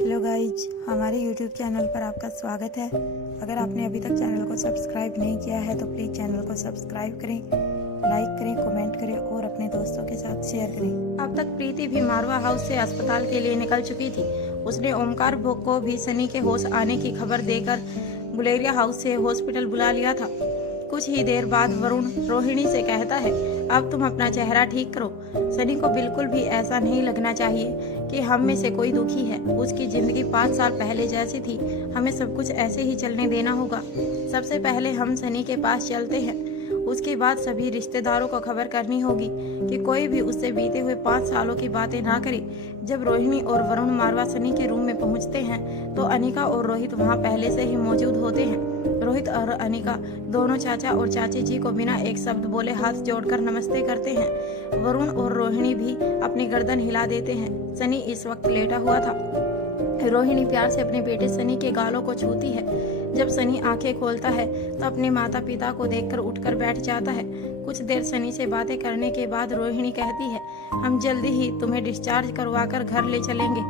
Hello guys, हमारे YouTube channel पर आपका स्वागत है। अगर आपने अभी तक चैनल को सब्सक्राइब नहीं किया है तो प्लीज़ चैनल को सब्सक्राइब करें, लाइक करें, कमेंट करें और अपने दोस्तों के साथ शेयर करें। अब तक प्रीति भी मारवा हाउस से अस्पताल के लिए निकल चुकी थी। उसने ओमकार को भी सनी के होश आने की खबर देकर गुलेरिया हाउस से हॉस्पिटल बुला लिया था। कुछ ही देर बाद वरुण रोहिणी से कहता है, अब तुम अपना चेहरा ठीक करो। सनी को बिल्कुल भी ऐसा नहीं लगना चाहिए कि हम में से कोई दुखी है। उसकी जिंदगी 5 साल पहले जैसी थी। हमें सब कुछ ऐसे ही चलने देना होगा। सबसे पहले हम सनी के पास चलते हैं, उसके बाद सभी रिश्तेदारों को खबर करनी होगी कि कोई भी उससे बीते हुए 5 सालों की बातें ना करे। जब रोहिणी और वरुण मारवा सनी के रूम में पहुंचते हैं तो अनिका और रोहित वहां पहले से ही मौजूद होते हैं। रोहित और अनिका दोनों चाचा और चाची जी को बिना एक शब्द बोले हाथ जोड़कर नमस्ते करते हैं। वरुण और रोहिणी भी अपनी गर्दन हिला देते हैं। सनी इस वक्त लेटा हुआ था। रोहिणी प्यार से अपने बेटे सनी के गालों को छूती है। जब सनी आंखें खोलता है तो अपने माता पिता को देखकर उठकर बैठ जाता है। कुछ देर सनी से बातें करने के बाद रोहिणी कहती है, हम जल्दी ही तुम्हें डिस्चार्ज करवाकर घर ले चलेंगे।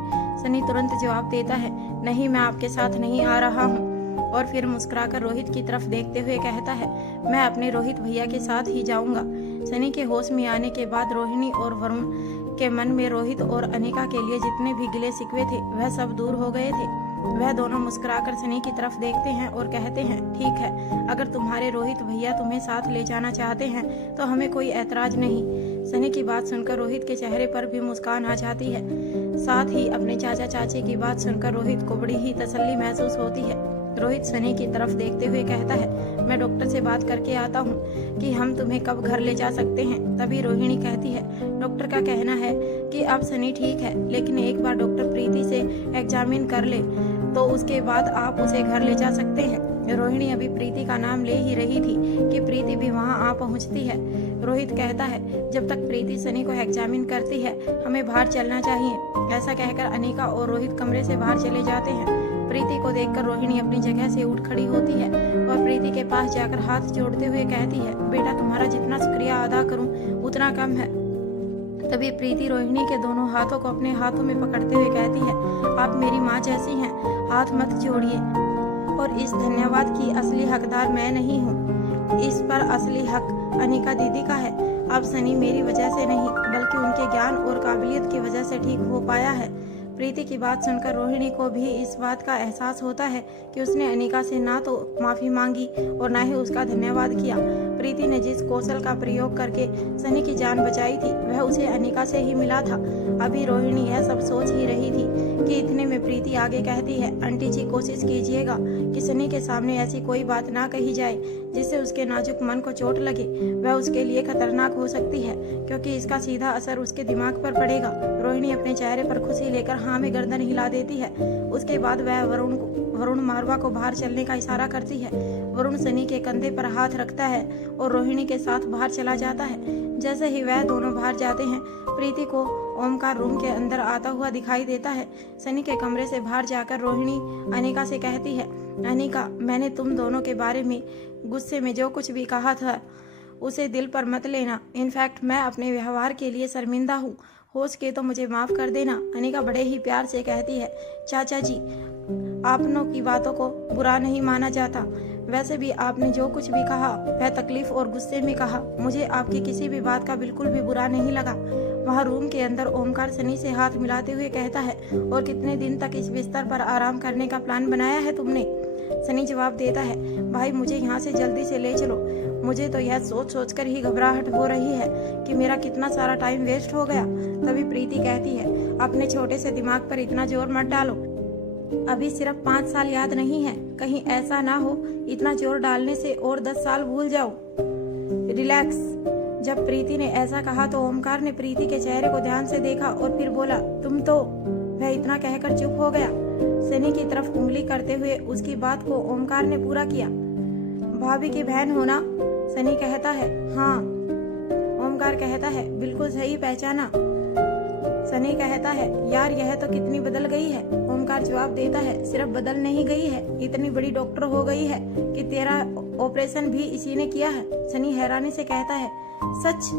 सनी तुरंत जवाब देता है, नहीं, मैं आपके साथ नहीं आ रहा हूँ। और फिर मुस्कुराकर रोहित की तरफ देखते हुए कहता है, मैं अपने रोहित भैया के साथ ही जाऊंगा। सनी के होश में आने के बाद रोहिणी और वरुण के मन में रोहित और अनिका के लिए जितने भी गिले शिकवे थे वह सब दूर हो गए थे। वह दोनों मुस्कुराकर सनी की तरफ देखते हैं और कहते हैं, ठीक है, अगर तुम्हारे रोहित भैया तुम्हें साथ ले जाना चाहते हैं तो हमें कोई ऐतराज नहीं। सनी की बात सुनकर रोहित के चेहरे पर भी मुस्कान आ जाती है। साथ ही अपने चाचा चाची की बात सुनकर रोहित को बड़ी ही तसल्ली महसूस होती है। रोहित सनी की तरफ देखते हुए कहता है, मैं डॉक्टर से बात करके आता हूँ कि हम तुम्हें कब घर ले जा सकते हैं। तभी रोहिणी कहती है, डॉक्टर का कहना है कि अब सनी ठीक है, लेकिन एक बार डॉक्टर प्रीति से एग्जामिन कर ले तो उसके बाद आप उसे घर ले जा सकते हैं। रोहिणी अभी प्रीति का नाम ले ही रही थी कि प्रीति भी वहां आ पहुंचती है। रोहित कहता है, जब तक प्रीति सनी को एग्जामिन करती है हमें बाहर चलना चाहिए। ऐसा कहकर अनिका और रोहित कमरे से बाहर चले जाते हैं। प्रीति को देखकर रोहिणी अपनी जगह से उठ खड़ी होती है और प्रीति के पास जाकर हाथ जोड़ते हुए कहती है, बेटा, तुम्हारा जितना शुक्रिया अदा करूं उतना कम है। तभी प्रीति रोहिणी के दोनों हाथों को अपने हाथों में पकड़ते हुए कहती है, आप मेरी माँ जैसी हैं, हाथ मत जोड़िए। और इस धन्यवाद की असली हकदार मैं नहीं हूँ, इस पर असली हक अनिका दीदी का है। अब सनी मेरी वजह से नहीं बल्कि उनके ज्ञान और काबिलियत की वजह से ठीक हो पाया है। प्रीति की बात सुनकर रोहिणी को भी इस बात का एहसास होता है कि उसने अनिका से ना तो माफी मांगी और ना ही उसका धन्यवाद किया। प्रीति ने जिस कौशल का प्रयोग करके सनी की जान बचाई थी वह उसे अनिका से ही मिला था। अभी रोहिणी यह सब सोच ही रही थी कि इतने में प्रीति आगे कहती है, आंटी जी, कोशिश कीजिएगा कि सनी के सामने ऐसी कोई बात ना कही जाए जिससे उसके नाजुक मन को चोट लगे। वह उसके लिए खतरनाक हो सकती है क्योंकि इसका सीधा असर उसके दिमाग पर पड़ेगा। रोहिणी अपने चेहरे पर खुशी लेकर हाँ में गर्दन हिला देती है। उसके बाद वह वरुण मारवा को बाहर चलने का इशारा करती है। वरुण सनी के कंधे पर हाथ रखता है और रोहिणी के साथ बाहर चला जाता है। जैसे ही वह दोनों बाहर जाते हैं, प्रीति को ओमकार रूम के अंदर आता हुआ दिखाई देता है। सनी के कमरे से बाहर जाकर रोहिणी अनिका से कहती है, अनिका, मैंने तुम दोनों के बारे में गुस्से में जो कुछ भी कहा था उसे दिल पर मत लेना। इनफैक्ट मैं अपने व्यवहार के लिए शर्मिंदा हूँ। हो सके तो मुझे माफ कर देना। अनिका बड़े ही प्यार से कहती है, चाचा जी, आपनों की बातों को बुरा नहीं माना जाता। वैसे भी आपने जो कुछ भी कहा वह तकलीफ और गुस्से में कहा। मुझे आपकी किसी भी बात का बिल्कुल भी बुरा नहीं लगा। वहाँ रूम के अंदर ओमकार सनी से हाथ मिलाते हुए कहता है, और कितने दिन तक इस बिस्तर पर आराम करने का प्लान बनाया है तुमने? सनी जवाब देता है, भाई, मुझे यहाँ से जल्दी से ले चलो। मुझे तो यह सोच सोच कर ही घबराहट हो रही है कि मेरा कितना सारा टाइम वेस्ट हो गया। तभी प्रीति कहती है, अपने छोटे से दिमाग पर इतना जोर मत डालो। अभी सिर्फ 5 साल याद नहीं है, कहीं ऐसा ना हो इतना जोर डालने से और 10 साल भूल जाओ। रिलैक्स। जब प्रीति ने ऐसा कहा तो ओमकार ने प्रीति के चेहरे को ध्यान से देखा और फिर बोला, तुम तो। वह इतना कहकर चुप हो गया। सनी की तरफ उंगली करते हुए उसकी बात को ओमकार ने पूरा किया। भाभी की बहन हो ना? सनी कहता है, हाँ। ओमकार कहता है, बिल्कुल सही पहचाना। सनी कहता है, यार, यह तो कितनी बदल गई है। ओमकार जवाब देता है, सिर्फ बदल नहीं गई है, इतनी बड़ी डॉक्टर हो गई है कि तेरा ऑपरेशन भी इसी ने किया है। सनी हैरानी से कहता है, सच?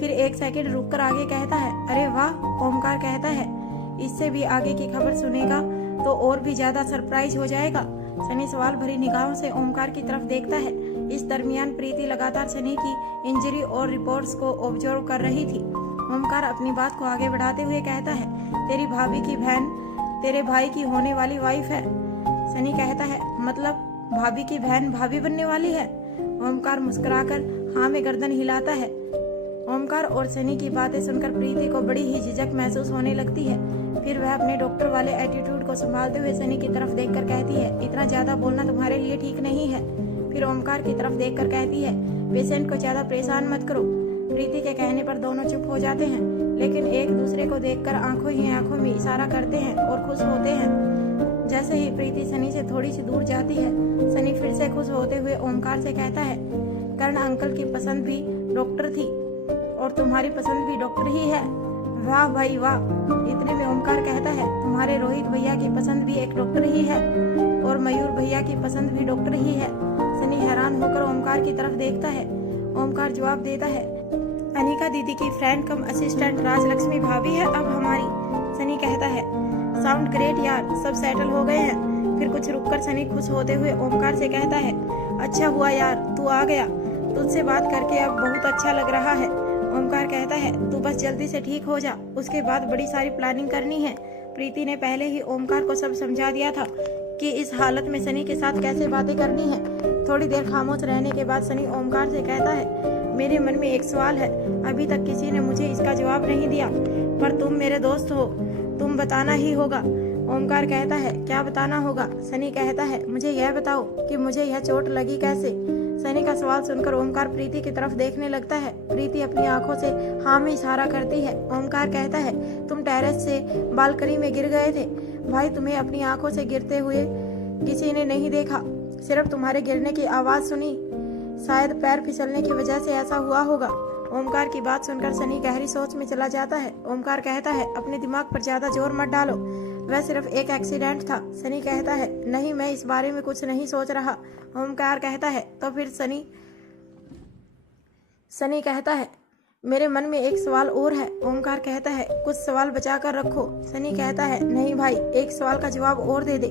फिर एक सेकंड रुककर आगे कहता है, अरे वाह। ओमकार कहता है, इससे भी आगे की खबर सुनेगा तो और भी ज्यादा सरप्राइज हो जाएगा। सनी सवाल भरी निगाहों से ओमकार की तरफ देखता है। इस दरमियान प्रीति लगातार सनी की इंजरी और रिपोर्ट्स को ऑब्जर्व कर रही थी। ओमकार अपनी बात को आगे बढ़ाते हुए कहता है, तेरी भाभी की बहन तेरे भाई की होने वाली वाइफ है। सनी कहता है, मतलब भाभी की बहन भाभी बनने वाली है? ओमकार मुस्कुराकर हाँ में गर्दन हिलाता है। ओमकार और सनी की बातें सुनकर प्रीति को बड़ी ही झिझक महसूस होने लगती है। फिर वह अपने डॉक्टर वाले एटीट्यूड को संभालते हुए सनी की तरफ देखकर कहती है, इतना ज्यादा बोलना तुम्हारे लिए ठीक नहीं है। फिर ओमकार की तरफ देखकर कहती है, पेशेंट को ज्यादा परेशान मत करो। प्रीति के कहने पर दोनों चुप हो जाते हैं, लेकिन एक दूसरे को देखकर आंखों ही आंखों में इशारा करते हैं और खुश होते हैं। जैसे ही प्रीति सनी से थोड़ी सी दूर जाती है, सनी फिर से खुश होते हुए ओमकार से कहता है, कर्ण अंकल की पसंद भी डॉक्टर थी और तुम्हारी पसंद भी डॉक्टर ही है। वाह भाई वाह। इतने में ओमकार कहता है, तुम्हारे रोहित भैया की पसंद भी एक डॉक्टर ही है और मयूर भैया की पसंद भी डॉक्टर ही है। सनी हैरान होकर ओमकार की तरफ देखता है। ओमकार जवाब देता है, अनिका दीदी की फ्रेंड कम असिस्टेंट राजलक्ष्मी भाभी है अब हमारी। सनी कहता है, साउंड ग्रेट यार, सब सेटल हो गए हैं। फिर कुछ रुककर सनी खुश होते हुए ओमकार से कहता है, अच्छा हुआ यार तू आ गया, तुझसे बात करके अब बहुत अच्छा लग रहा है। ओमकार कहता है, तू बस जल्दी से ठीक हो जा, उसके बाद बड़ी सारी प्लानिंग करनी है। प्रीति ने पहले ही ओमकार को सब समझा दिया था कि इस हालत में सनी के साथ कैसे बातें करनी है। थोड़ी देर खामोश रहने के बाद सनी ओमकार से कहता है, मेरे मन में एक सवाल है, अभी तक किसी ने मुझे इसका जवाब नहीं दिया, पर तुम मेरे दोस्त हो, तुम बताना ही होगा। ओमकार कहता है, क्या बताना होगा? सनी कहता है, मुझे यह बताओ कि मुझे यह चोट लगी कैसे? सनी का सवाल सुनकर ओमकार प्रीति की तरफ देखने लगता है। प्रीति अपनी आंखों से हाँ में इशारा करती है। ओमकार कहता है, तुम टेरेस से बालकनी में गिर गए थे भाई, तुम्हें अपनी आंखों से गिरते हुए किसी ने नहीं देखा, सिर्फ तुम्हारे गिरने की आवाज सुनी, शायद पैर फिसलने की वजह से ऐसा हुआ होगा। ओमकार की बात सुनकर सनी गहरी सोच में चला जाता है। ओमकार कहता है, अपने दिमाग पर ज्यादा जोर मत डालो, वह सिर्फ एक एक्सीडेंट था। सनी कहता है, नहीं मैं इस बारे में कुछ नहीं सोच रहा। ओमकार कहता है, तो फिर सनी कहता है, मेरे मन में एक सवाल और है। ओमकार कहता है, कुछ सवाल बचा कर रखो। सनी कहता है, नहीं भाई, एक सवाल का जवाब और दे दे।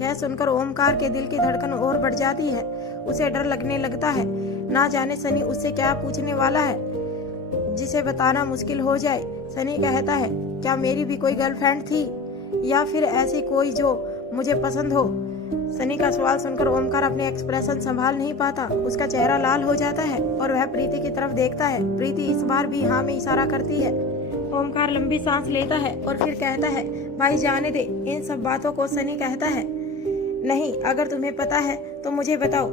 यह सुनकर ओमकार के दिल की धड़कन और बढ़ जाती है। उसे डर लगने लगता है, ना जाने सनी उससे क्या पूछने वाला है जिसे बताना मुश्किल हो जाए। सनी कहता है, क्या मेरी भी कोई गर्लफ्रेंड थी या फिर ऐसी कोई जो मुझे पसंद हो? सनी का सवाल सुनकर ओमकार अपने एक्सप्रेशन संभाल नहीं पाता, उसका चेहरा लाल हो जाता है और वह प्रीति की तरफ देखता है। प्रीति इस बार भी हाँ में इशारा करती है। ओमकार लंबी सांस लेता है और फिर कहता है, भाई जाने दे इन सब बातों को। सनी कहता है, नहीं, अगर तुम्हें पता है तो मुझे बताओ।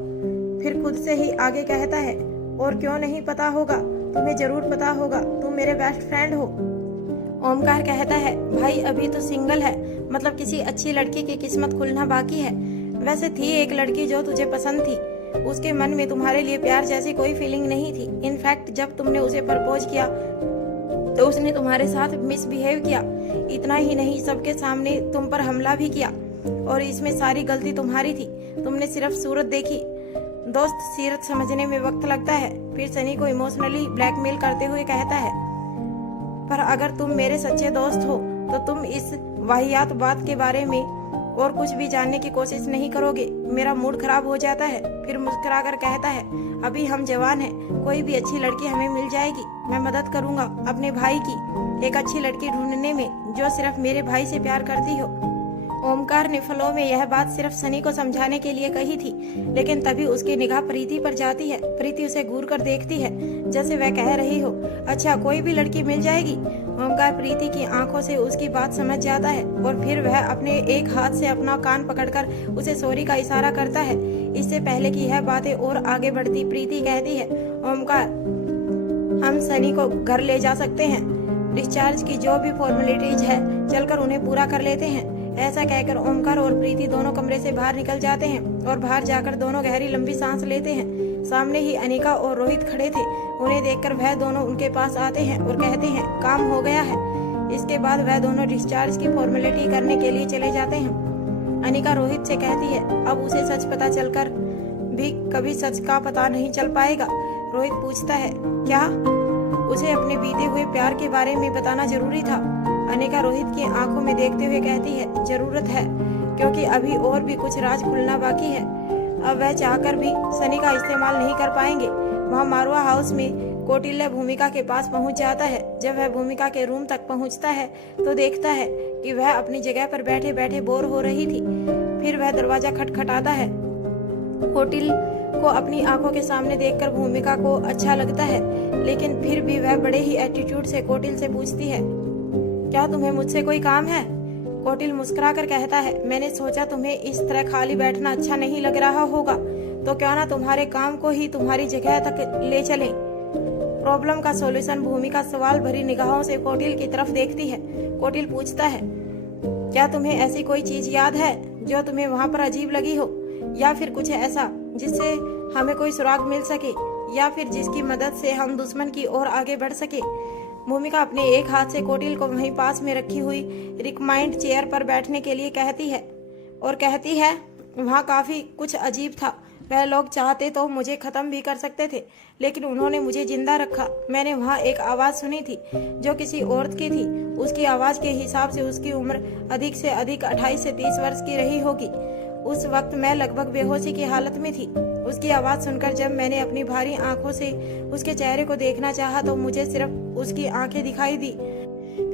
फिर खुद से ही आगे कहता है, और क्यों नहीं पता होगा, तुम्हें जरूर पता होगा, तुम मेरे बेस्ट फ्रेंड हो। ओमकार कहता है, भाई अभी तो सिंगल है, मतलब किसी अच्छी लड़की की किस्मत खुलना बाकी है। वैसे थी एक लड़की जो तुझे पसंद थी, उसके मन में तुम्हारे लिए प्यार जैसी कोई फीलिंग नहीं थी। इनफैक्ट जब तुमने उसे प्रपोज किया तो उसने तुम्हारे साथ मिसबिहेव किया। इतना ही नहीं, सबके सामने तुम पर हमला भी किया और इसमें सारी गलती तुम्हारी थी। तुमने सिर्फ सूरत देखी। दोस्त, सीरत समझने में वक्त लगता है। फिर सनी को इमोशनली ब्लैकमेल करते हुए कहता है, पर अगर तुम मेरे सच्चे दोस्त हो तो तुम इस वाहियात बात के बारे में और कुछ भी जानने की कोशिश नहीं करोगे। मेरा मूड खराब हो जाता है। फिर मुस्कुराकर कहता है, अभी हम जवान हैं, कोई भी अच्छी लड़की हमें मिल जाएगी। मैं मदद करूंगा अपने भाई की एक अच्छी लड़की ढूंढने में जो सिर्फ मेरे भाई से प्यार करती हो। ओमकार ने फ्लो में यह बात सिर्फ सनी को समझाने के लिए कही थी, लेकिन तभी उसकी निगाह प्रीति पर जाती है। प्रीति उसे घूर कर देखती है जैसे वह कह रही हो, अच्छा कोई भी लड़की मिल जाएगी। ओमकार प्रीति की आंखों से उसकी बात समझ जाता है और फिर वह अपने एक हाथ से अपना कान पकड़कर उसे सॉरी का इशारा करता है। इससे पहले कि यह बातें और आगे बढ़ती, प्रीति कहती है, ओमकार हम सनी को घर ले जा सकते हैं, डिस्चार्ज की जो भी फॉर्मेलिटीज है चलकर उन्हें पूरा कर लेते हैं। ऐसा कहकर ओमकार और प्रीति दोनों कमरे से बाहर निकल जाते हैं और बाहर जाकर दोनों गहरी लंबी सांस लेते हैं। सामने ही अनिका और रोहित खड़े थे। उन्हें देखकर वह दोनों उनके पास आते हैं और कहते हैं, काम हो गया है। इसके बाद वह दोनों डिस्चार्ज की फॉर्मेलिटी करने के लिए चले जाते हैं। अनिका रोहित से कहती है, अब उसे सच पता चलकर भी कभी सच का पता नहीं चल पाएगा। रोहित पूछता है, क्या उसे अपने बीते हुए प्यार के बारे में बताना जरूरी था? अनिका रोहित की आंखों में देखते हुए कहती है, जरूरत है, क्योंकि अभी और भी कुछ राज खुलना बाकी है। अब वह चाहकर भी सनी का इस्तेमाल नहीं कर पाएंगे। वहाँ मारवा हाउस में कौटिल्य भूमिका के पास पहुंच जाता है। जब वह भूमिका के रूम तक पहुंचता है तो देखता है कि वह अपनी जगह पर बैठे बैठे बोर हो रही थी। फिर वह दरवाजा खटखटाता है। कौटिल को अपनी आंखों के सामने देखकर भूमिका को अच्छा लगता है, लेकिन फिर भी वह बड़े ही एटीट्यूड से कौटिल से पूछती है, क्या तुम्हें मुझसे कोई काम है? कौटिल मुस्कुराकर कहता है, मैंने सोचा तुम्हें इस तरह खाली बैठना अच्छा नहीं लग रहा होगा, तो क्यों ना तुम्हारे काम को ही तुम्हारी जगह तक ले चलें। प्रॉब्लम का सॉल्यूशन भूमिका सवाल भरी निगाहों से कौटिल की तरफ देखती है। कौटिल पूछता है, क्या तुम्हें ऐसी कोई चीज याद है जो तुम्हें वहां पर अजीब लगी हो, या फिर कुछ ऐसा जिससे हमें कोई सुराग मिल सके, या फिर जिसकी मदद से हम दुश्मन की ओर आगे बढ़ सके। भूमिका अपने एक हाथ से कौटिल को वहीं पास में रखी हुई रिकमाइंड चेयर पर बैठने के लिए कहती है और कहती है, वहाँ काफी कुछ अजीब था। वह लोग चाहते तो मुझे खत्म भी कर सकते थे, लेकिन उन्होंने मुझे जिंदा रखा। मैंने वहाँ एक आवाज सुनी थी जो किसी औरत की थी। उसकी आवाज के हिसाब से उसकी उम्र अधिक से अधिक 28 से 30 वर्ष की रही होगी। उस वक्त मैं लगभग बेहोशी की हालत में थी। उसकी आवाज सुनकर जब मैंने अपनी भारी आंखों से उसके चेहरे को देखना चाहा तो मुझे सिर्फ उसकी आंखें दिखाई दी।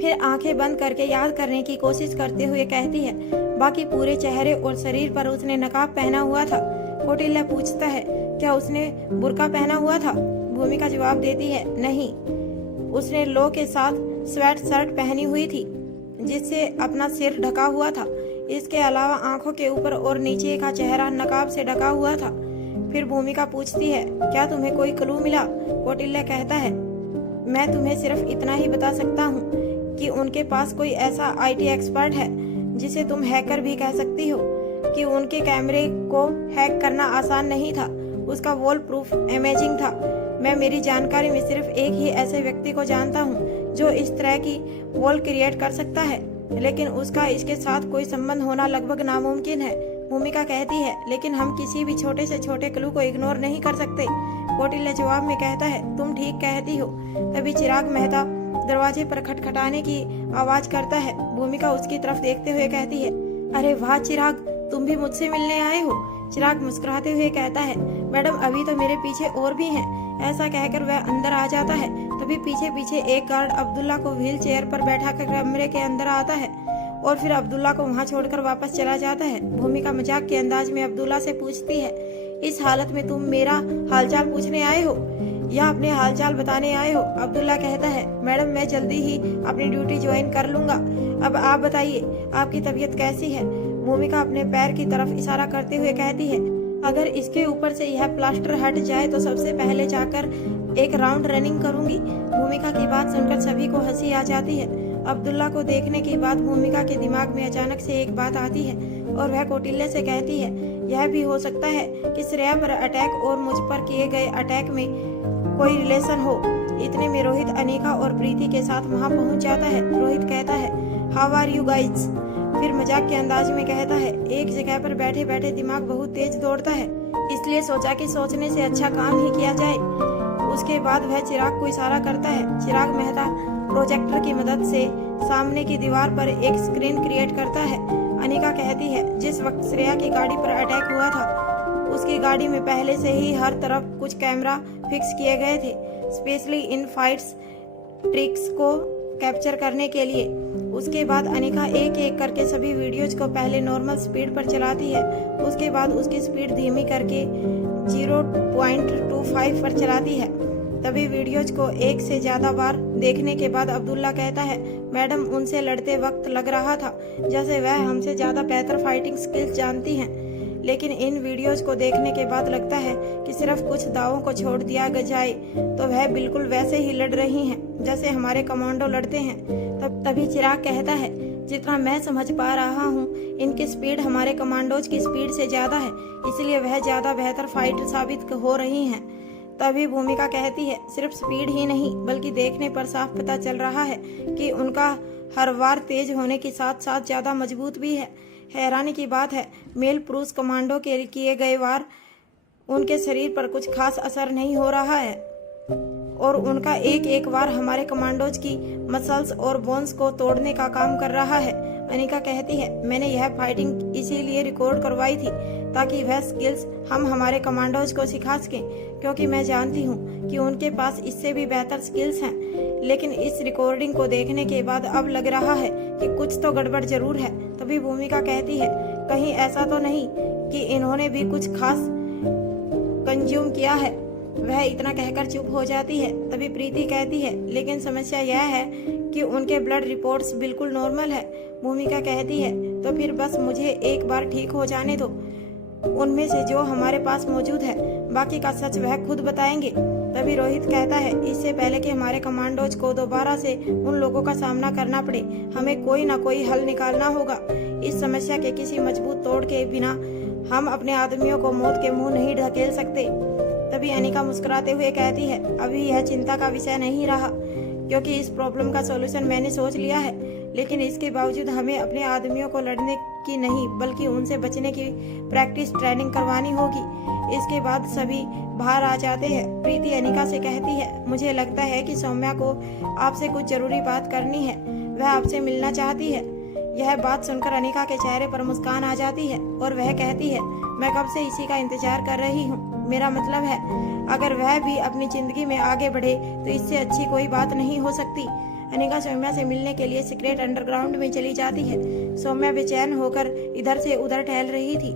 फिर आंखें बंद करके याद करने की कोशिश करते हुए कहती है, बाकी पूरे चेहरे और शरीर पर उसने नकाब पहना हुआ था। कौटिल्य पूछता है, क्या उसने बुर्का पहना हुआ था? भूमिका जवाब देती है, नहीं, उसने लो के साथ स्वेट शर्ट पहनी हुई थी जिससे अपना सिर ढका हुआ था। इसके अलावा आंखों के ऊपर और नीचे का चेहरा नकाब से ढका हुआ था। फिर भूमिका पूछती है, क्या तुम्हें कोई क्लू मिला? कौटिल्य कहता है, मैं तुम्हें सिर्फ इतना ही बता सकता हूँ कि उनके पास कोई ऐसा IT एक्सपर्ट है जिसे तुम हैकर भी कह सकती हो, कि उनके कैमरे को हैक करना आसान नहीं था। उसका वॉल प्रूफ इमेजिंग था। मैं मेरी जानकारी में सिर्फ एक ही ऐसे व्यक्ति को जानता हूँ जो इस तरह की वॉल क्रिएट कर सकता है, लेकिन उसका इसके साथ कोई संबंध होना लगभग नामुमकिन है। भूमिका कहती है, लेकिन हम किसी भी छोटे से छोटे क्लू को इग्नोर नहीं कर सकते। कौटिल्य जवाब में कहता है, तुम ठीक कहती हो। तभी चिराग मेहता दरवाजे पर खटखटाने की आवाज करता है। भूमिका उसकी तरफ देखते हुए कहती है, अरे वाह चिराग, तुम भी मुझसे मिलने आए हो? चिराग मुस्कुराते हुए कहता है, मैडम अभी तो मेरे पीछे और भी हैं। ऐसा कहकर वह अंदर आ जाता है। तभी पीछे पीछे एक गार्ड अब्दुल्ला को व्हील चेयर पर बैठा कर कमरे के अंदर आता है और फिर अब्दुल्ला को वहां छोड़कर वापस चला जाता है। भूमिका मजाक के अंदाज में अब्दुल्ला से पूछती है, इस हालत में तुम मेरा हालचाल पूछने आए हो या अपने हालचाल बताने आए हो? अब्दुल्ला कहता है, मैडम मैं जल्दी ही अपनी ड्यूटी ज्वाइन कर लूंगा। अब आप बताइए, आपकी तबीयत कैसी है? भूमिका अपने पैर की तरफ इशारा करते हुए कहती है, अगर इसके ऊपर से यह प्लास्टर हट जाए तो सबसे पहले जाकर एक राउंड रनिंग करूंगी। भूमिका की बात सुनकर सभी को हंसी आ जाती है। अब्दुल्ला को देखने के बाद भूमिका के दिमाग में अचानक से एक बात आती है और वह कौटिल्य से कहती है, यह भी हो सकता है कि श्रेया पर अटैक और मुझ पर किए गए अटैक में कोई रिलेशन हो। इतने में रोहित अनिका और प्रीति के साथ वहां पहुंच जाता है। रोहित कहता है, हाउ आर यू गाइज? फिर मजाक के अंदाज में कहता है, एक जगह पर बैठे बैठे दिमाग बहुत तेज दौड़ता है, इसलिए सोचा कि सोचने से अच्छा काम ही किया जाए। उसके बाद वह चिराग को इशारा करता है। चिराग मेहता प्रोजेक्टर की मदद से सामने की दीवार पर एक स्क्रीन क्रिएट करता है। अनिका कहती है, जिस वक्त श्रेया की गाड़ी पर अटैक हुआ था उसकी गाड़ी में पहले से ही हर तरफ कुछ कैमरा फिक्स किए गए थे, स्पेशली इन फाइट्स ट्रिक्स को कैप्चर करने के लिए। उसके बाद अनिका एक एक करके सभी वीडियोज को पहले नॉर्मल स्पीड पर चलाती है, उसके बाद उसकी स्पीड धीमी करके 0.25 पर चलाती है। तभी वीडियोज को एक से ज्यादा बार देखने के बाद अब्दुल्ला कहता है, मैडम उनसे लड़ते वक्त लग रहा था जैसे वह हमसे ज्यादा बेहतर फाइटिंग स्किल्स जानती हैं, लेकिन इन वीडियोज को देखने के बाद लगता है कि सिर्फ कुछ दावों को छोड़ दिया जाए तो वह बिल्कुल वैसे ही लड़ रही हैं जैसे हमारे कमांडो लड़ते हैं। तभी चिराग कहता है, जितना मैं समझ पा रहा हूँ इनकी स्पीड हमारे कमांडोज की स्पीड से ज्यादा है, इसलिए वह ज्यादा बेहतर फाइटर साबित हो रही हैं। तभी भूमिका कहती है, सिर्फ स्पीड ही नहीं बल्कि देखने पर साफ पता चल रहा है कि उनका हर वार तेज होने के साथ साथ ज्यादा मजबूत भी है। हैरानी की बात है, मेल पुरुष कमांडो के किए गए वार उनके शरीर पर कुछ खास असर नहीं हो रहा है और उनका एक एक बार हमारे कमांडोज की मसल्स और बोन्स को तोड़ने का काम कर रहा है। अनिका कहती है, मैंने यह फाइटिंग इसीलिए रिकॉर्ड करवाई थी ताकि वह स्किल्स हम हमारे कमांडोज को सिखा सकें, क्योंकि मैं जानती हूँ कि उनके पास इससे भी बेहतर स्किल्स हैं। लेकिन इस रिकॉर्डिंग को देखने के बाद अब लग रहा है कि कुछ तो गड़बड़ जरूर है। तभी भूमिका कहती है, कहीं ऐसा तो नहीं कि इन्होंने भी कुछ खास कंज्यूम किया है। वह इतना कहकर चुप हो जाती है। तभी प्रीति कहती है, लेकिन समस्या यह है कि उनके ब्लड रिपोर्ट्स बिल्कुल नॉर्मल है। भूमिका कहती है, तो फिर बस मुझे एक बार ठीक हो जाने दो, उनमें से जो हमारे पास मौजूद है, बाकी का सच वह खुद बताएंगे। तभी रोहित कहता है, इससे पहले कि हमारे कमांडोज को दोबारा से उन लोगों का सामना करना पड़े, हमें कोई ना कोई हल निकालना होगा। इस समस्या के किसी मजबूत तोड़ के बिना हम अपने आदमियों को मौत के मुंह नहीं ढकेल सकते। तभी अनिका मुस्कुराते हुए कहती है, अभी यह चिंता का विषय नहीं रहा, क्योंकि इस प्रॉब्लम का सॉल्यूशन मैंने सोच लिया है। लेकिन इसके बावजूद हमें अपने आदमियों को लड़ने की नहीं बल्कि उनसे बचने की प्रैक्टिस ट्रेनिंग करवानी होगी। इसके बाद सभी बाहर आ जाते हैं। प्रीति अनिका से कहती है, मुझे लगता है कि सौम्या को आपसे कुछ जरूरी बात करनी है, वह आपसे मिलना चाहती है। यह बात सुनकर अनिका के चेहरे पर मुस्कान आ जाती है और वह कहती है, मैं कब से इसी का इंतजार कर रही हूँ। मेरा मतलब है, अगर वह भी अपनी जिंदगी में आगे बढ़े तो इससे अच्छी कोई बात नहीं हो सकती। अनिका सौम्या से मिलने के लिए सीक्रेट अंडरग्राउंड में चली जाती है। सौम्या बेचैन होकर इधर से उधर टहल रही थी।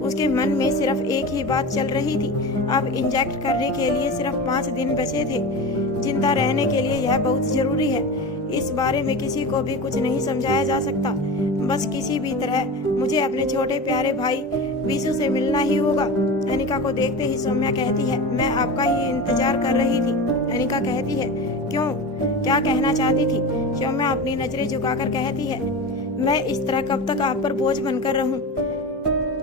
उसके मन में सिर्फ एक ही बात चल रही थी, अब इंजेक्ट करने के लिए सिर्फ 5 दिन बचे थे। जिंदा रहने के लिए यह बहुत जरूरी है। इस बारे में किसी को भी कुछ नहीं समझाया जा सकता। बस किसी भी तरह मुझे अपने छोटे प्यारे भाई विशु से मिलना ही होगा। अनिका को देखते ही सौम्या कहती है, मैं आपका ही इंतजार कर रही थी। अनिका कहती है, क्यों, क्या कहना चाहती थी? सौम्या अपनी नजरें झुकाकर कहती है, मैं इस तरह कब तक आप पर बोझ बनकर रहूं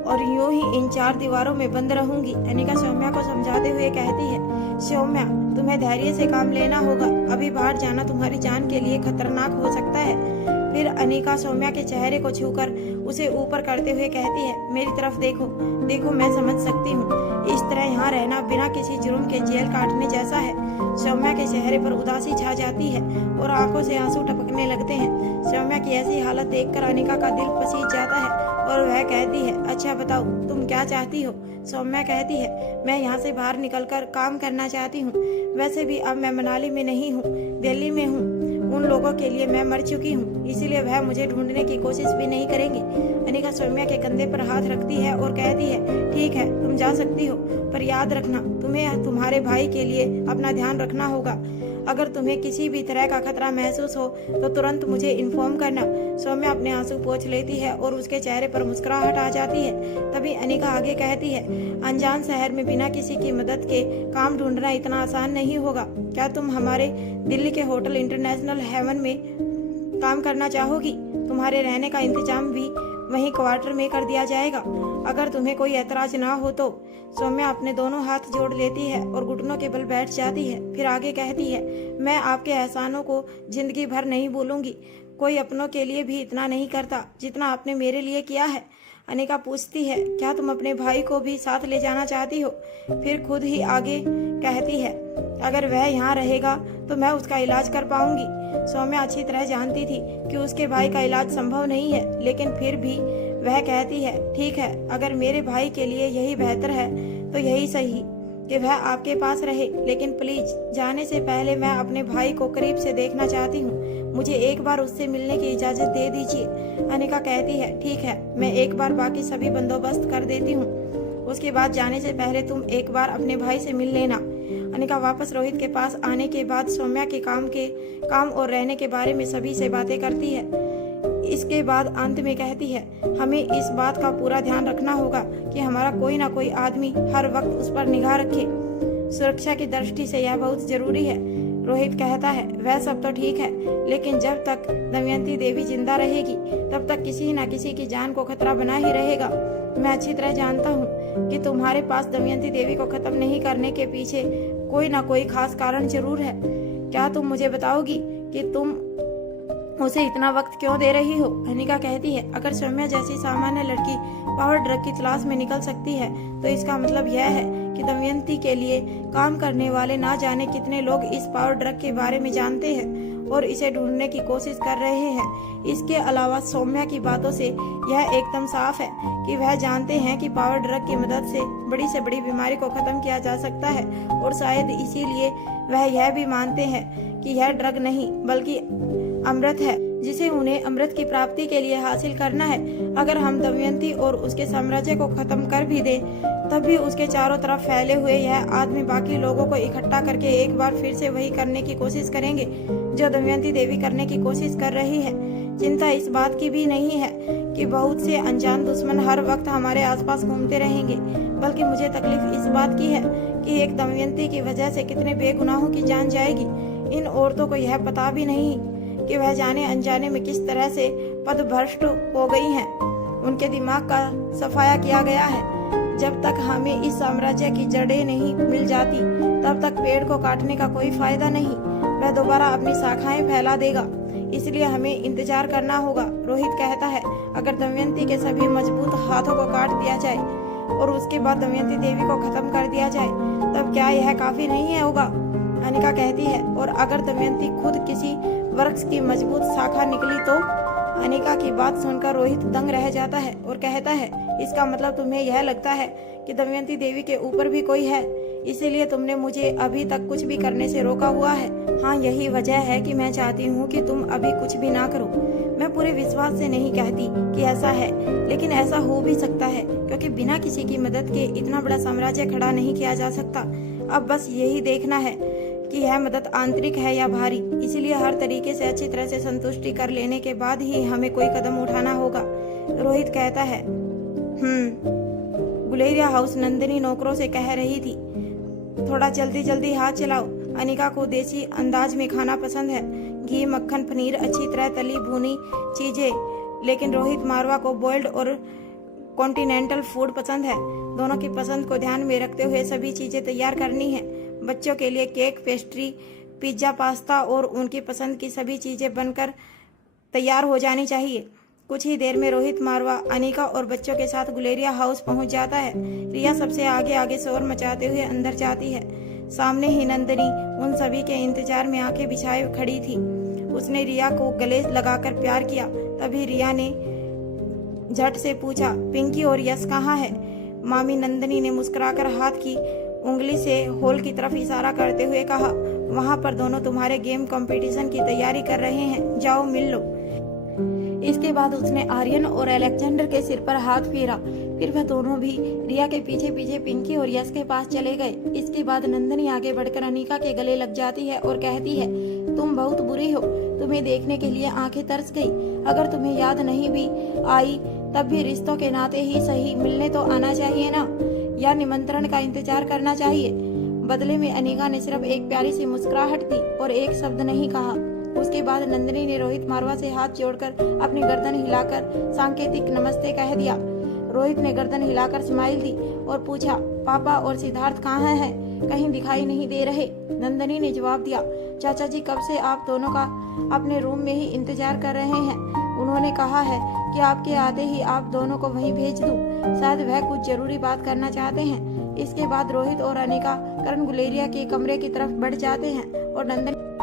और यूं ही इन 4 दीवारों में बंद रहूंगी। अनिका सौम्या को समझाते हुए कहती है, सौम्या तुम्हें धैर्य से काम लेना होगा, अभी बाहर जाना तुम्हारी जान के लिए खतरनाक हो सकता है। फिर अनिका सौम्या के चेहरे को छूकर उसे ऊपर करते हुए कहती है, मेरी तरफ देखो, देखो मैं समझ सकती हूँ, इस तरह यहाँ रहना बिना किसी जुर्म के जेल काटने जैसा है। सौम्या के चेहरे पर उदासी छा जाती है और आंखों से आंसू टपकने लगते हैं। सौम्या की ऐसी हालत देखकर अनिका का दिल पसीज जाता है और वह कहती है, अच्छा बताओ तुम क्या चाहती हो? सौम्या कहती है, मैं यहाँ से बाहर निकलकर काम करना चाहती हूँ। वैसे भी अब मैं मनाली में नहीं हूँ, दिल्ली में हूँ। उन लोगों के लिए मैं मर चुकी हूँ, इसीलिए वह मुझे ढूंढने की कोशिश भी नहीं करेंगे। अनिका सौम्या के कंधे पर हाथ रखती है और कहती है, ठीक है तुम जा सकती हो, पर याद रखना तुम्हें तुम्हारे भाई के लिए अपना ध्यान रखना होगा। अगर तुम्हें किसी भी तरह का खतरा महसूस हो तो तुरंत मुझे इन्फॉर्म करना। सौम्या अपने आंसू पोंछ लेती है और उसके चेहरे पर मुस्कुराहट आ जाती है। तभी अनिका आगे कहती है, अनजान शहर में बिना किसी की मदद के काम ढूंढना इतना आसान नहीं होगा। क्या तुम हमारे दिल्ली के होटल इंटरनेशनल हेवन में काम करना चाहोगी? तुम्हारे रहने का इंतजाम भी वहीं क्वार्टर में कर दिया जाएगा, अगर तुम्हें कोई ऐतराज ना हो तो। सौम्या अपने दोनों हाथ जोड़ लेती है और घुटनों के बल बैठ जाती है। फिर आगे कहती है, मैं आपके एहसानों को जिंदगी भर नहीं भूलूंगी। कोई अपनों के लिए भी इतना नहीं करता जितना आपने मेरे लिए किया है। अनिका पूछती है, क्या तुम अपने भाई को भी साथ ले जाना चाहती हो? फिर खुद ही आगे कहती है, अगर वह यहाँ रहेगा तो मैं उसका इलाज कर पाऊंगी। सौम्या अच्छी तरह जानती थी कि उसके भाई का इलाज संभव नहीं है, लेकिन फिर भी वह कहती है, ठीक है, अगर मेरे भाई के लिए यही बेहतर है तो यही सही कि वह आपके पास रहे। लेकिन प्लीज जाने से पहले मैं अपने भाई को करीब से देखना चाहती हूँ, मुझे एक बार उससे मिलने की इजाजत दे दीजिए। अनिका कहती है, ठीक है, मैं एक बार बाकी सभी बंदोबस्त कर देती हूँ, उसके बाद जाने से पहले तुम एक बार अपने भाई से मिल लेना। अनिका वापस रोहित के पास आने के बाद सौम्या के काम और रहने के बारे में सभी से बातें करती है। इसके बाद अंत में कहती है, हमें इस बात का पूरा ध्यान रखना होगा कि हमारा कोई ना कोई आदमी हर वक्त उस पर निगाह रखे। सुरक्षा की दृष्टि से यह बहुत जरूरी है। रोहित कहता है, वह सब तो ठीक है, लेकिन जब तक दमयंती देवी जिंदा रहेगी तब तक किसी न किसी की जान को खतरा बना ही रहेगा। मैं अच्छी तरह जानता हूँ कि तुम्हारे पास दमयंती देवी को खत्म नहीं करने के पीछे कोई ना कोई खास कारण जरूर है। क्या तुम मुझे बताओगी कि तुम उसे इतना वक्त क्यों दे रही हो? अनिका कहती है, अगर सौम्या जैसी सामान्य लड़की पावर ड्रग की तलाश में निकल सकती है तो इसका मतलब यह है कि दमयंती के लिए काम करने वाले ना जाने कितने लोग इस पावर ड्रग के बारे में जानते हैं और इसे ढूंढने की कोशिश कर रहे हैं। इसके अलावा सौम्या की बातों से यह एकदम साफ है कि वह जानते हैं कि पावर ड्रग की मदद से बड़ी बीमारी को खत्म किया जा सकता है और शायद इसीलिए वह यह भी मानते हैं कि यह ड्रग नहीं बल्कि अमृत है, जिसे उन्हें अमृत की प्राप्ति के लिए हासिल करना है। अगर हम दमयंती और उसके साम्राज्य को खत्म कर भी दें तब भी उसके चारों तरफ फैले हुए यह आदमी बाकी लोगों को इकट्ठा करके एक बार फिर से वही करने की कोशिश करेंगे जो दमयंती देवी करने की कोशिश कर रही है। चिंता इस बात की भी नहीं है कि बहुत से अनजान दुश्मन हर वक्त हमारे आसपास घूमते रहेंगे, बल्कि मुझे तकलीफ इस बात की है कि एक दमयंती की वजह से कितने बेगुनाहों की जान जाएगी। इन औरतों को यह पता भी नहीं कि वह जाने अनजाने में किस तरह से पदभ्रष्ट हो गई हैं। उनके दिमाग का सफाया किया गया है। जब तक हमें इस साम्राज्य की जड़ें नहीं मिल जाती तब तक पेड़ को काटने का कोई फायदा नहीं, वह दोबारा अपनी शाखाएं फैला देगा। इसलिए हमें इंतजार करना होगा। रोहित कहता है, अगर दमयंती के सभी मजबूत हाथों को काट दिया जाए और उसके बाद दमयंती देवी को खत्म कर दिया जाए तब क्या यह काफी नहीं होगा? अनिका कहती है, और अगर दमयंती खुद किसी वृक्ष की मजबूत शाखा निकली तो? अनिका की बात सुनकर रोहित दंग रह जाता है और कहता है, इसका मतलब तुम्हें यह लगता है कि दमयंती देवी के ऊपर भी कोई है, इसीलिए तुमने मुझे अभी तक कुछ भी करने से रोका हुआ है? हाँ, यही वजह है कि मैं चाहती हूँ कि तुम अभी कुछ भी ना करो। मैं पूरे विश्वास से नहीं कहती कि ऐसा है, लेकिन ऐसा हो भी सकता है, क्योंकि बिना किसी की मदद के इतना बड़ा साम्राज्य खड़ा नहीं किया जा सकता। अब बस यही देखना है कि यह मदद आंतरिक है या बाहरी। इसलिए हर तरीके से अच्छी तरह से संतुष्टि कर लेने के बाद ही हमें कोई कदम उठाना होगा। रोहित कहता है, गुलेरिया हाउस नंदिनी नौकरों से कह रही थी, थोड़ा जल्दी हाथ चलाओ। अनिका को देसी अंदाज में खाना पसंद है, घी, मक्खन, पनीर, अच्छी तरह तली भुनी चीजें। लेकिन रोहित मारवा को बॉइल्ड और कॉन्टिनेंटल फूड पसंद है। दोनों की पसंद को ध्यान में रखते हुए सभी चीजें तैयार करनी है। बच्चों के लिए केक, पेस्ट्री, पिज्जा, पास्ता और उनकी पसंद की सभी चीजें बनकर तैयार हो जानी चाहिए। कुछ ही देर में रोहित, मारवा, अनिका और बच्चों के साथ गुलेरिया हाउस पहुंच जाता है। रिया सबसे आगे शोर मचाते हुए अंदर जाती है। सामने ही नंदिनी उन सभी के इंतजार में आंखें बिछाए खड़ी थी। उसने रिया को गले लगाकर प्यार किया। तभी रिया ने झट से पूछा, पिंकी और यश कहाँ है? मामी नंदिनी ने मुस्कुराकर हाथ की उंगली से हॉल की तरफ इशारा करते हुए कहा, वहां पर दोनों तुम्हारे गेम कंपटीशन की तैयारी कर रहे हैं, जाओ मिल लो। इसके बाद उसने आर्यन और अलेक्जेंडर के सिर पर हाथ फेरा। फिर वह दोनों भी रिया के पीछे पीछे पिंकी और यश के पास चले गए। इसके बाद नंदिनी आगे बढ़कर अनिका के गले लग जाती है और कहती है, तुम बहुत बुरी हो, तुम्हें देखने के लिए आंखें तरस गई। अगर तुम्हें याद नहीं भी आई तब भी रिश्तों के नाते ही सही मिलने तो आना चाहिए ना, या निमंत्रण का इंतजार करना चाहिए। बदले में अनिका ने सिर्फ एक प्यारी सी मुस्कुराहट दी और एक शब्द नहीं कहा। उसके बाद नंदिनी ने रोहित मारवा से हाथ जोड़कर अपनी गर्दन हिलाकर सांकेतिक नमस्ते कह दिया। रोहित ने गर्दन हिलाकर स्माइल दी और पूछा, पापा और सिद्धार्थ कहाँ हैं? कहीं दिखाई नहीं दे रहे। नंदिनी ने जवाब दिया, चाचा जी कब से आप दोनों का अपने रूम में ही इंतजार कर रहे हैं। उन्होंने कहा है कि आपके आते ही आप दोनों को वहीं भेज दूं। शायद वह कुछ जरूरी बात करना चाहते हैं। इसके बाद रोहित और अनिका करण गुलेरिया के कमरे की तरफ बढ़ जाते हैं और नंदिनी